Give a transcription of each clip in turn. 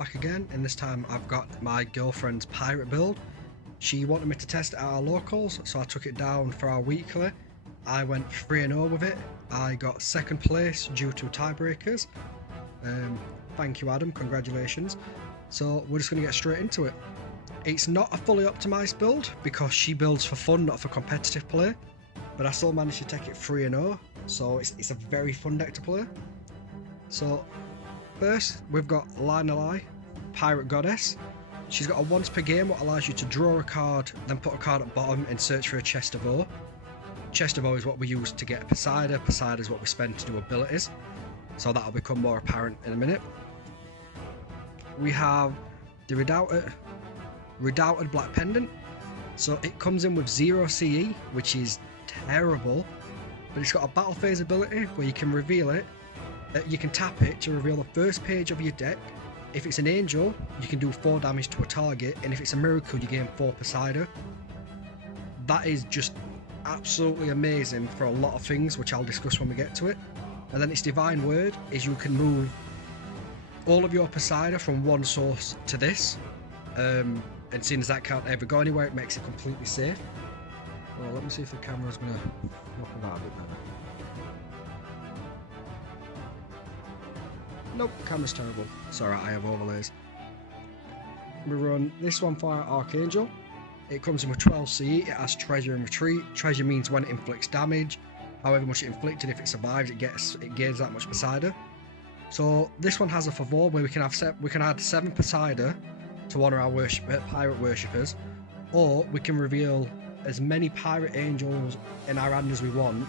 back again, and this time I've got my girlfriend's pirate build. She wanted me to test it at our locals, so I took it down for our weekly. I went 3-0 with it. I got second place due to tiebreakers. Thank you, Adam, congratulations. So we're just going to get straight into it. It's not a fully optimised build because she builds for fun, not for competitive play, but I still managed to take it 3-0, so it's a very fun deck to play. So first we've got Lionelai, Pirate Goddess. She's got a once per game what allows you to draw a card, then put a card at bottom and search for a chest of ore. Chest of ore is what we use to get a Poseidia. Poseidia is what we spend to do abilities, so that'll become more apparent in a minute. We have the Redoubted Black Pendant. So it comes in with 0 CE, which is terrible, but it's got a battle phase ability where you can reveal it. You can tap it to reveal the first page of your deck. If it's an angel, you can do 4 damage to a target, and if it's a miracle, you gain 4 Poseidia. That is just absolutely amazing for a lot of things, which I'll discuss when we get to it. And then its Divine Word is you can move all of your Poseidia from one source to this, and seeing as that can't ever go anywhere, it makes it completely safe. Well, let me see if the camera's going to look at that a bit better. Nope, the camera's terrible. It's alright, I have overlays. We run this one for our Archangel. It comes in with 12 CE, it has Treasure and Retreat. Treasure means when it inflicts damage, however much it inflicted, if it survives, it gains that much Poseidia. So this one has a favor where we can add 7 Poseidia to one of our pirate worshippers, or we can reveal as many pirate angels in our hand as we want,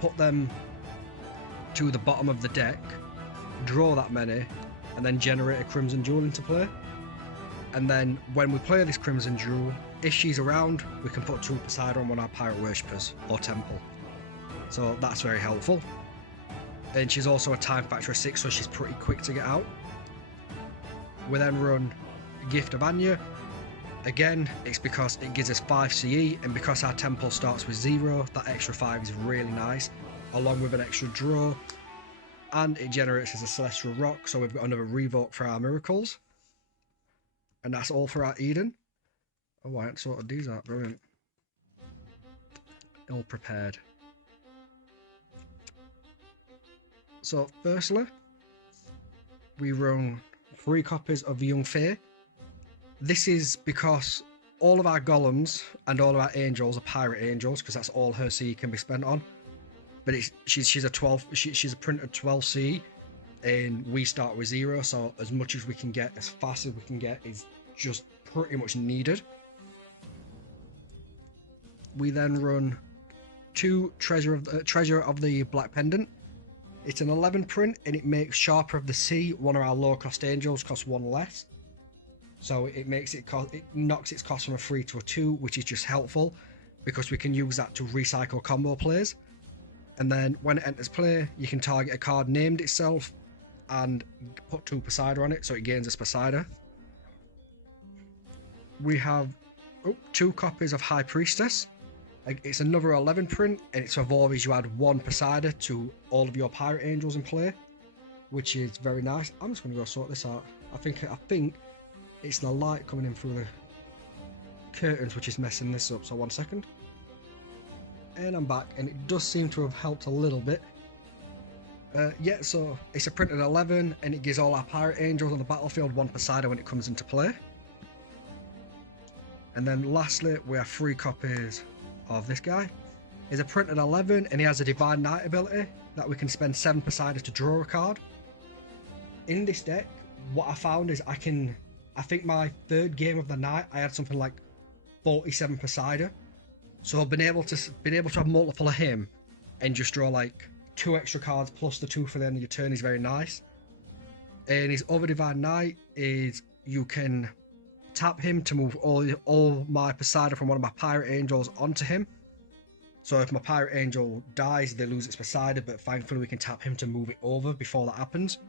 put them to the bottom of the deck, draw that many, and then generate a Crimson Jewel into play. And then when we play this Crimson Jewel, if she's around, we can put 2 Poseidia on one of our pirate worshippers or temple. So that's very helpful. And she's also a time factor of 6, so she's pretty quick to get out. We then run Gift of Anya. Again, it's because it gives us 5 CE, and because our temple starts with 0, that extra 5 is really nice, along with an extra draw. And it generates as a Celestial Rock, so we've got another revoke for our miracles. And that's all for our Eden. Oh, I hadn't sorted these out, brilliant. Ill prepared. So firstly, we run 3 copies of the Young Fae. This is because all of our golems and all of our angels are pirate angels, because that's all her CE can be spent on. But she's a printed 12 CE, and we start with 0, so as much as we can get, as fast as we can get, is just pretty much needed. We then run 2 Treasure of the Black Pendant. It's an 11 print, and it makes Sharper of the Sea one of our low cost angels cost 1 less. So it knocks its cost from a 3 to a 2, which is just helpful because we can use that to recycle combo plays. And then when it enters play, you can target a card named itself and put 2 Poseidia on it, so it gains a Poseidia. We have 2 copies of High Priestess. It's another 11 print, and its favor is you add 1 Poseidia to all of your pirate angels in play, which is very nice. I'm just going to go sort this out. I think it's the light coming in through the curtains which is messing this up, so 1 second. And I'm back, and it does seem to have helped a little bit. Yeah, so it's a printed 11, and it gives all our pirate angels on the battlefield 1 Poseidia when it comes into play. And then lastly, we have 3 copies of this guy. He's a printed 11, and he has a Divine Knight ability that we can spend 7 Poseidia to draw a card. In this deck, what I found is I think my 3rd game of the night, I had something like 47 Poseidia. So I've been able to have multiple of him and just draw like 2 extra cards plus the 2 for the end of your turn is very nice. And his other Divine Knight is you can tap him to move all my Poseidia from one of my pirate angels onto him. So if my pirate angel dies, they lose its Poseidia, but thankfully we can tap him to move it over before that happens.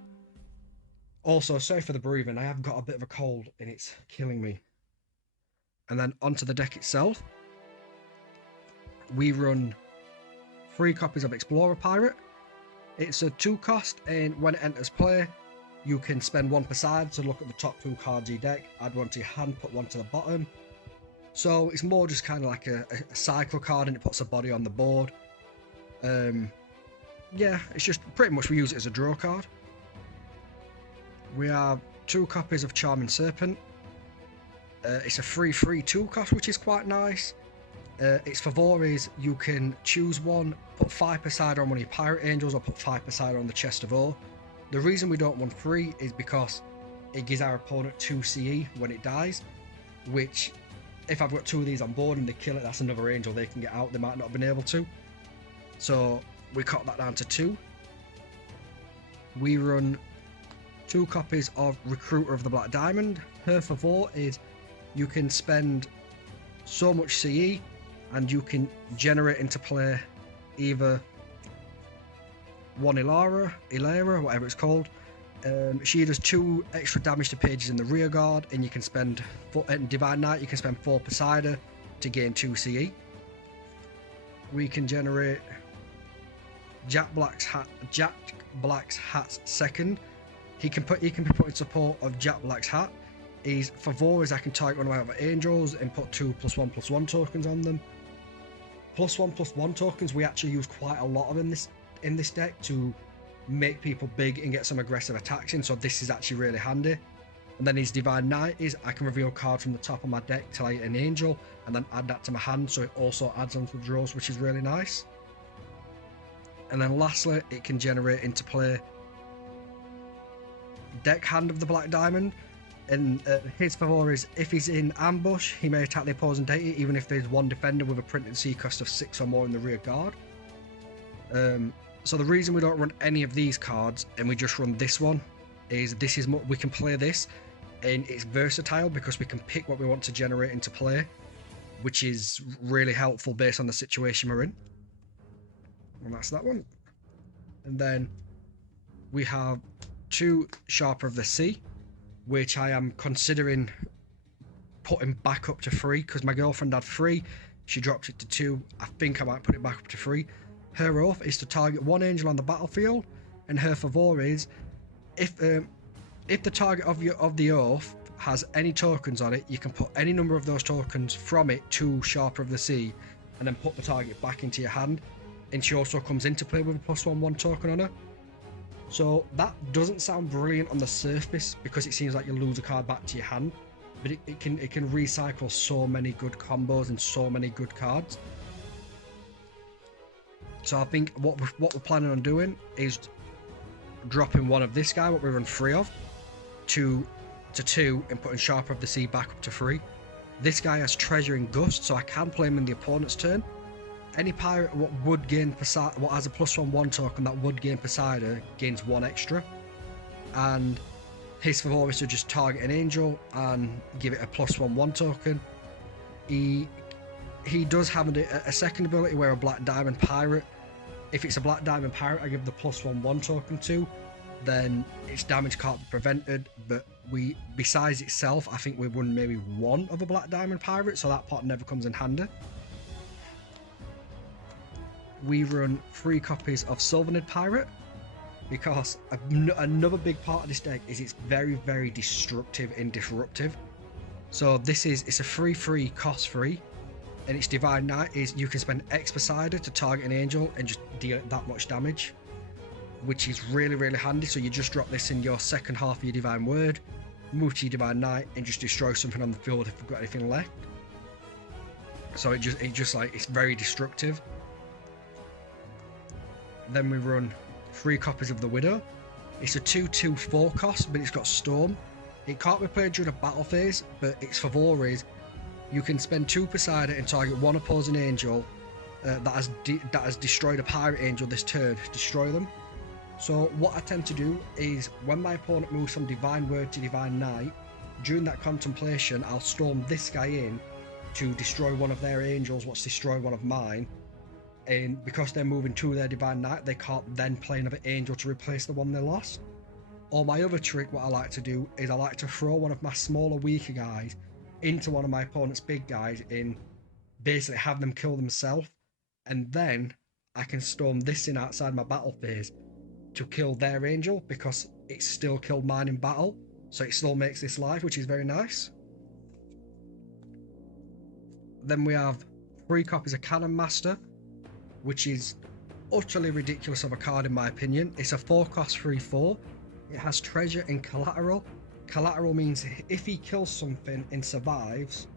Also, sorry for the breathing, I have got a bit of a cold and it's killing me. And then onto the deck itself, we run 3 copies of Explorer Pirate. It's a 2 cost, and when it enters play, You can spend one per side to look at the top 2 cards of your deck, add one to your hand, put one to the bottom. So it's more just kind of like a cycle card, and it puts a body on the board. Yeah, it's just pretty much we use it as a draw card. We have 2 copies of Charming Serpent. It's a 3/3 2 cost, which is quite nice. Its favor is you can choose one, put 5 per side on one of your Pirate Angels, or put 5 per side on the Chest of Ore. The reason we don't want 3 is because it gives our opponent 2 CE when it dies, which, if I've got 2 of these on board and they kill it, that's another Angel they can get out they might not have been able to. So we cut that down to 2. We run 2 copies of Recruiter of the Black Diamond. Her favor is you can spend so much CE and you can generate into play either one Ilara, whatever it's called. She does 2 extra damage to pages in the rear guard, and you can spend Divine Knight, you can spend 4 Poseidia to gain 2 CE. We can generate Jack Black's Hat's second. He can be put in support of Jack Black's Hat. His favor is I can target one of my other angels and put 2 +1/+1 tokens on them. +1/+1 tokens we actually use quite a lot of in this deck to make people big and get some aggressive attacks in, so this is actually really handy. And then his Divine Knight is I can reveal a card from the top of my deck till I hit an angel and then add that to my hand, so it also adds on to the draws, which is really nice. And then lastly, it can generate into play Deck Hand of the Black Diamond. And his favor is if he's in ambush, he may attack the opposing deity even if there's one defender with a printed C cost of 6 or more in the rear guard. So the reason we don't run any of these cards and we just run this one is we can play this, and it's versatile because we can pick what we want to generate into play, which is really helpful based on the situation we're in. And that's that one. And then we have 2 Sharper of the Sea, which I am considering putting back up to 3 because my girlfriend had 3, she dropped it to 2. I think I might put it back up to 3. Her oath is to target 1 angel on the battlefield, and her favor is if the target of the oath has any tokens on it, you can put any number of those tokens from it to Sharper of the Sea and then put the target back into your hand. And she also comes into play with a +1/1 token on her. So that doesn't sound brilliant on the surface because it seems like you lose a card back to your hand, but it can recycle so many good combos and so many good cards. So I think what we're planning on doing is dropping one of this guy, what we run 3 of, to 2, and putting Sharper of the Sea back up to 3. This guy has Treasuring Gust, so I can play him in the opponent's turn. Any pirate what has a +1/1 token that would gain Poseidia gains 1 extra, and his favor is to just target an angel and give it a +1/1 token. He does have a second ability where a Black Diamond Pirate, if it's a Black Diamond Pirate I give the +1/1 token to, then its damage can't be prevented, but besides itself I think we run maybe 1 of a Black Diamond Pirate, so that part never comes in handy. We run 3 copies of Sylvanid Pirate because another big part of this deck is it's very, very destructive and disruptive. So it's a 3/3 cost 3, and its Divine Knight is you can spend X Poseidia to target an angel and just deal that much damage, which is really, really handy. So you just drop this in your second half of your Divine Word, move to your Divine Knight, and just destroy something on the field if you've got anything left. So it's very destructive. Then we run 3 copies of the Widow. It's a 2/2/4 cost, but it's got Storm. It can't be played during a battle phase, but its favor is you can spend 2 Poseidia and target 1 opposing angel that has destroyed a pirate angel this turn. Destroy them. So what I tend to do is when my opponent moves from Divine Word to Divine Knight, during that contemplation I'll storm this guy in to destroy one of their angels what's destroyed one of mine. And because they're moving to their Divine Knight, they can't then play another angel to replace the one they lost. Or my other trick, what I like to do is I like to throw one of my smaller, weaker guys into one of my opponent's big guys and basically have them kill themselves, and then I can storm this in outside my battle phase to kill their angel, because it still killed mine in battle, so it still makes this live, which is very nice. Then we have 3 copies of Cannon Master, which is utterly ridiculous of a card in my opinion. It's a 4-cost 3/4. It has treasure and collateral. Collateral means if he kills something and survives,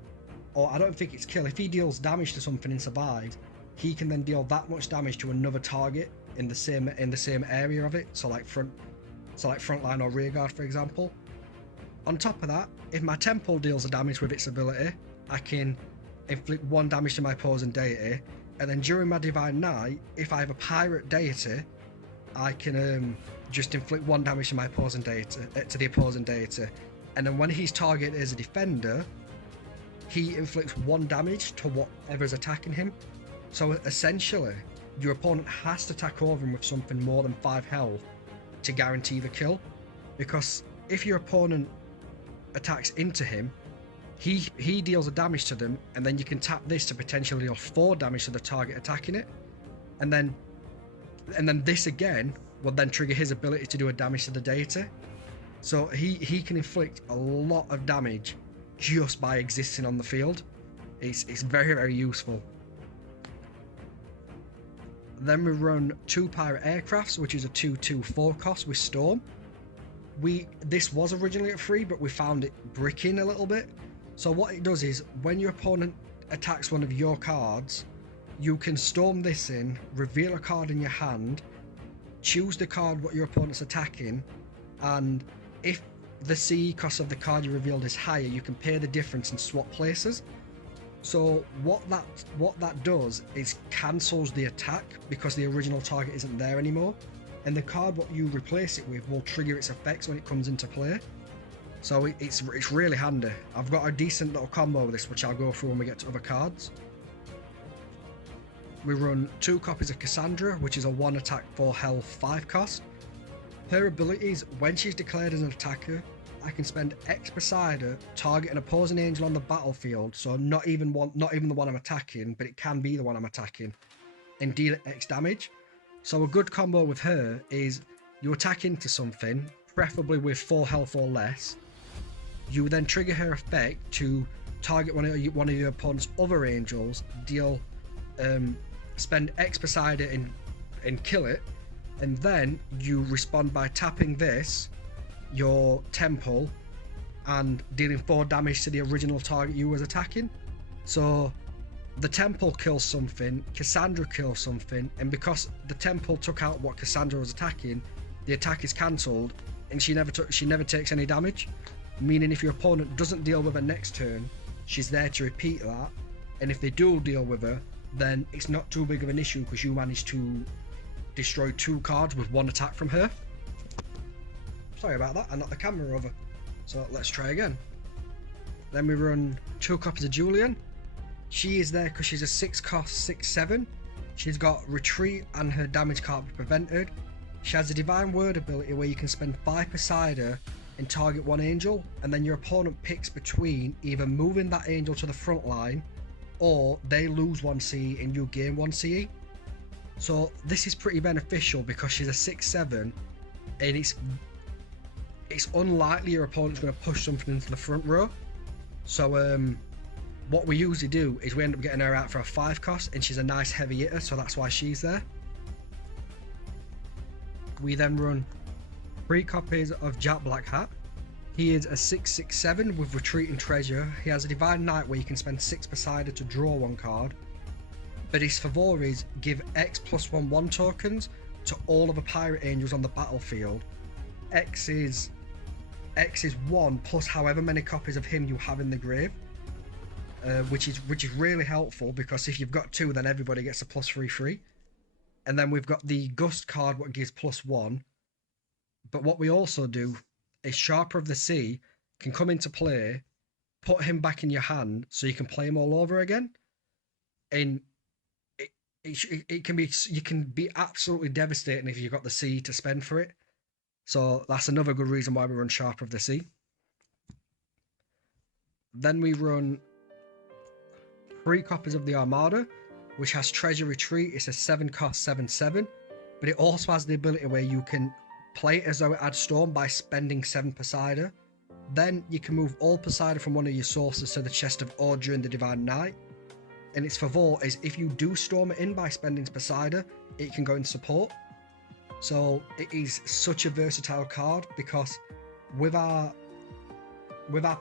or I don't think it's kill, if he deals damage to something and survives, he can then deal that much damage to another target in the same area of it. So like frontline or rearguard, for example. On top of that, if my temple deals a damage with its ability, I can inflict 1 damage to my opposing deity, and then during my Divine Knight, if I have a pirate deity, I can just inflict 1 damage to my opposing deity, to the opposing deity, and then when he's targeted as a defender, he inflicts 1 damage to whatever's attacking him. So essentially, your opponent has to attack over him with something more than 5 health to guarantee the kill, because if your opponent attacks into him, he deals a damage to them, and then you can tap this to potentially deal 4 damage to the target attacking it, and then this again will then trigger his ability to do a damage to the deity. So he can inflict a lot of damage just by existing on the field. It's very, very useful. Then we run 2 pirate aircrafts, which is a 2/2 4-cost with Storm. This was originally at 3, but we found it bricking a little bit. So what it does is, when your opponent attacks one of your cards, you can storm this in, reveal a card in your hand, choose the card what your opponent's attacking, and if the CE cost of the card you revealed is higher, you can pay the difference and swap places. So what that does is cancels the attack because the original target isn't there anymore, and the card what you replace it with will trigger its effects when it comes into play. So it's really handy. I've got a decent little combo with this, which I'll go through when we get to other cards. We run 2 copies of Cassandra, which is a 1 attack 4 health 5 cost. Her abilities, when she's declared as an attacker, I can spend X beside her, target an opposing angel on the battlefield, so not even the one I'm attacking, but it can be the one I'm attacking, and deal X damage. So a good combo with her is you attack into something, preferably with 4 health or less. You then trigger her effect to target one of your opponent's other angels, deal spend X beside it and kill it, and then you respond by tapping this, your temple, and dealing 4 damage to the original target you was attacking. So the temple kills something, Cassandra kills something, and because the temple took out what Cassandra was attacking, the attack is cancelled, and she never takes any damage. Meaning if your opponent doesn't deal with her next turn, she's there to repeat that, and if they do deal with her, then it's not too big of an issue because you managed to destroy 2 cards with 1 attack from her. Sorry about that, I knocked the camera over. So let's try again. Then we run 2 copies of Julian. She is there because she's a 6-cost 6/7. She's got retreat and her damage can't be prevented. She has a Divine Word ability where you can spend 5 beside her and target 1 angel, and then your opponent picks between either moving that angel to the front line or they lose 1 CE and you gain 1 CE. So this is pretty beneficial because she's a 6/7, and it's unlikely your opponent's going to push something into the front row. So what we usually do is we end up getting her out for a 5-cost, and she's a nice heavy hitter, so that's why she's there. We then run 3 copies of Jack Blackhat. He is a 6/6/7 with retreat and treasure. He has a Divine Knight where you can spend 6 beside her to draw 1 card, but his favor is give X +1/1 tokens to all of the pirate angels on the battlefield. X is 1 plus however many copies of him you have in the grave, which is really helpful because if you've got 2, then everybody gets a +3/3. And then we've got the Gust card what gives +1. But what we also do is Sharper of the Sea can come into play, put him back in your hand so you can play him all over again. And it can be, you can be absolutely devastating if you've got the sea to spend for it. So that's another good reason why we run Sharper of the Sea. Then we run 3 copies of the Armada, which has Treasure Retreat. It's a 7-cost 7/7, but it also has the ability where you can play it as though it had Storm by spending 7 Poseidia. Then you can move all Poseidia from one of your sources to the chest of ore during the Divine Night. And its favor is if you do storm it in by spending Poseidia, it can go in support. So it is such a versatile card because with our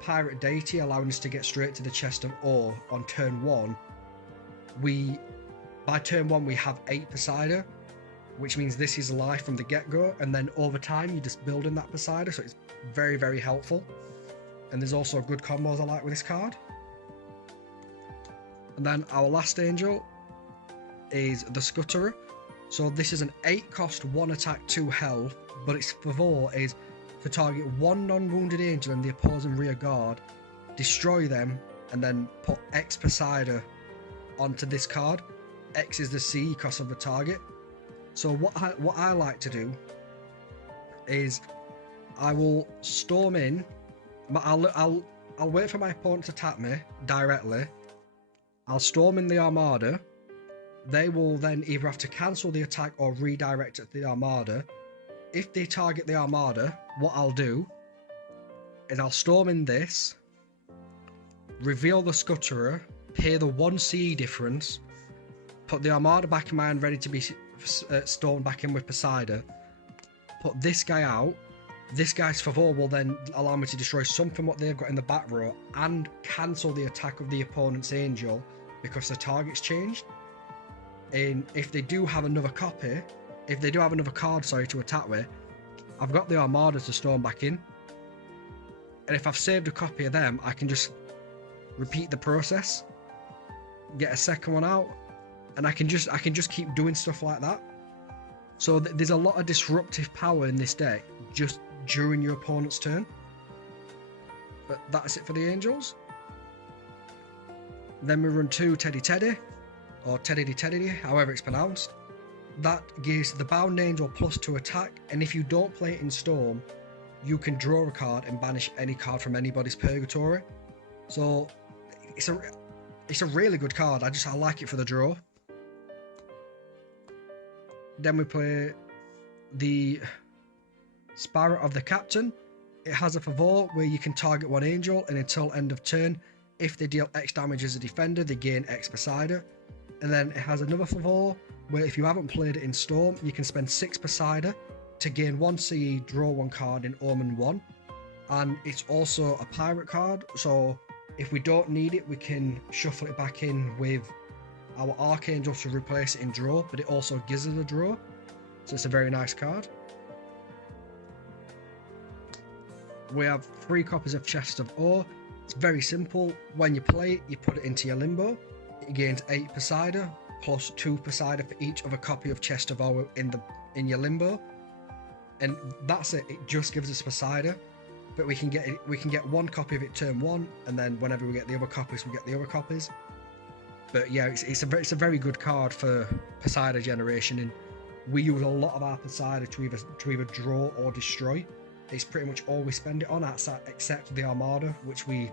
pirate deity allowing us to get straight to the chest of ore on turn 1, by turn 1 we have 8 Poseidia, which means this is life from the get-go, and then over time you just build in that Poseidia, so it's very, very helpful. And there's also good combos I like with this card. And then our last angel is the Scutterer. So this is an 8 cost, 1 attack, 2 health, but its favor is to target 1 non-wounded angel in the opposing rear guard, destroy them, and then put X Poseidia onto this card. X is the CE cost of the target. So what I like to do is I will storm in. I'll wait for my opponent to attack me directly. I'll storm in the Armada. They will then either have to cancel the attack or redirect it to the Armada. If they target the Armada, what I'll do is I'll storm in this, reveal the Scutterer, pay the 1 CE difference, put the Armada back in my hand ready to be stormed back in with Poseidia, put this guy out. This guy's favor will then allow me to destroy something what they've got in the back row and cancel the attack of the opponent's angel because the target's changed. And if they do have another copy, if they do have another card, sorry, to attack with, I've got the Armada to storm back in. And if I've saved a copy of them, I can just repeat the process, get a second one out, and I can just keep doing stuff like that. So there's a lot of disruptive power in this deck just during your opponent's turn. But that's it for the angels. Then we run 2 Teddy Teddy, or Teddy Teddy, however it's pronounced. That gives the bound angel +2 attack, and if you don't play it in Storm, you can draw a card and banish any card from anybody's purgatory. So it's a really good card. I like it for the draw. Then we play the Sparrow of the Captain. It has a favor where you can target 1 angel, and until end of turn, if they deal X damage as a defender, they gain X Poseidia. And then it has another favor where if you haven't played it in Storm, you can spend 6 Poseidia to gain 1 CE, draw 1 card in Omen 1. And it's also a pirate card, so if we don't need it, we can shuffle it back in with our Archangel to replace it in draw, but it also gives us a draw, so it's a very nice card. We have 3 copies of Chest of Ore. It's very simple. When you play it, you put it into your limbo. It gains 8 Poseidia plus 2 Poseidia for each other copy of Chest of Ore in your limbo, and that's it. It just gives us Poseidia, but we can get 1 copy of it turn 1, and then whenever we get the other copies, we get the other copies. But yeah, it's a very good card for Poseidia generation, and we use a lot of our Poseidia to either draw or destroy. It's pretty much all we spend it on, except the Armada, which we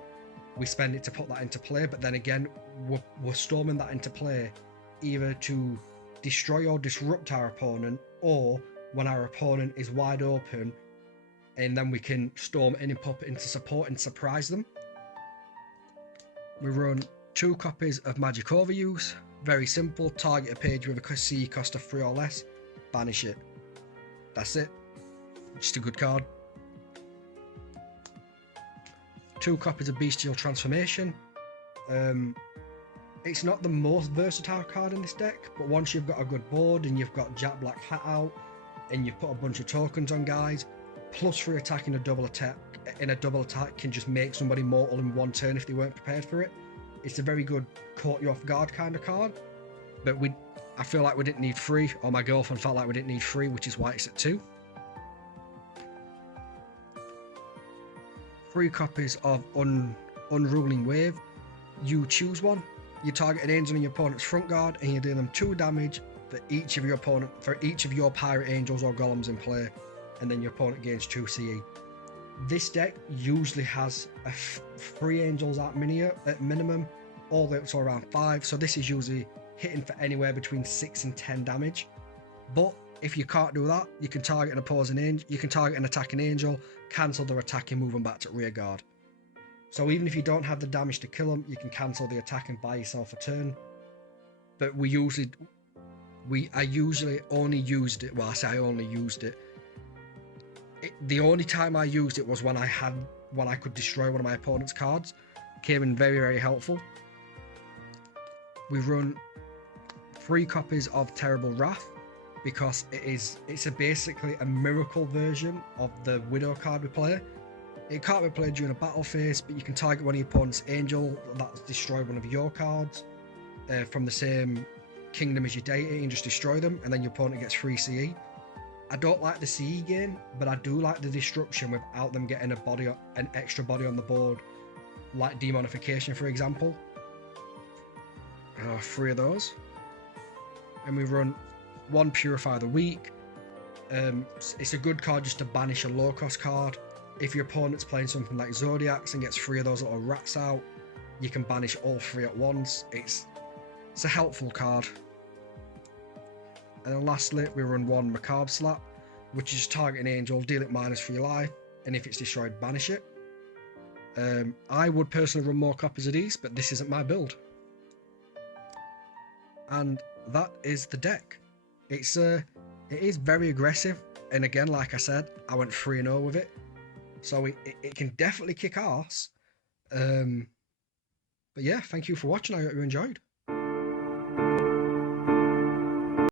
spend it to put that into play. But then again, we're storming that into play either to destroy or disrupt our opponent, or when our opponent is wide open, and then we can storm in and pop it into support and surprise them. We run 2 copies of Magic Overuse. Very simple. Target a page with a CE cost of 3 or less, banish it. That's it. Just a good card. 2 copies of Bestial Transformation. It's not the most versatile card in this deck, but once you've got a good board and you've got Jack Black Hat out and you've put a bunch of tokens on guys, +3 attack in a double attack can just make somebody mortal in 1 turn if they weren't prepared for it. It's a very good caught you off guard kind of card, but I feel like we didn't need 3, or my girlfriend felt like we didn't need 3, which is why it's at 2. 3 copies of Unruling Wave. You choose one. You target an angel in your opponent's front guard, and you deal them 2 damage for each of your pirate angels or golems in play, and then your opponent gains 2 CE. This deck usually has 3 angels at minimum, all the way up to around 5. So this is usually hitting for anywhere between 6 and 10 damage. But If you can't do that, you can target an opposing angel, you can target an attacking angel, cancel their attack and move them back to rear guard. So even if you don't have the damage to kill them, you can cancel the attack and buy yourself a turn. But I usually only used it, well, I say I only used it. The only time I used it was when I could destroy one of my opponent's cards. Came in very, very helpful. We run 3 copies of Terrible Wrath because it's basically a miracle version of the Widow card we play. It can't be played during a battle phase, but you can target one of your opponent's angel that's destroyed one of your cards from the same kingdom as your deity and just destroy them, and then your opponent gets free CE. I don't like the CE gain, but I do like the disruption without them getting an extra body on the board, like demonification, for example. 3 of those. And we run 1 Purify of the Week. It's a good card just to banish a low cost card. If your opponent's playing something like Zodiacs and gets 3 of those little rats out, you can banish all 3 at once. It's a helpful card. And then lastly, we run 1 Macabre Slap, which is target an angel, deal it -3 life, and if it's destroyed, banish it. I would personally run more copies of these, but this isn't my build. And that is the deck. It is very aggressive, and again, like I said, I went 3-0 with it, so it can definitely kick ass. But yeah, thank you for watching. I hope you enjoyed.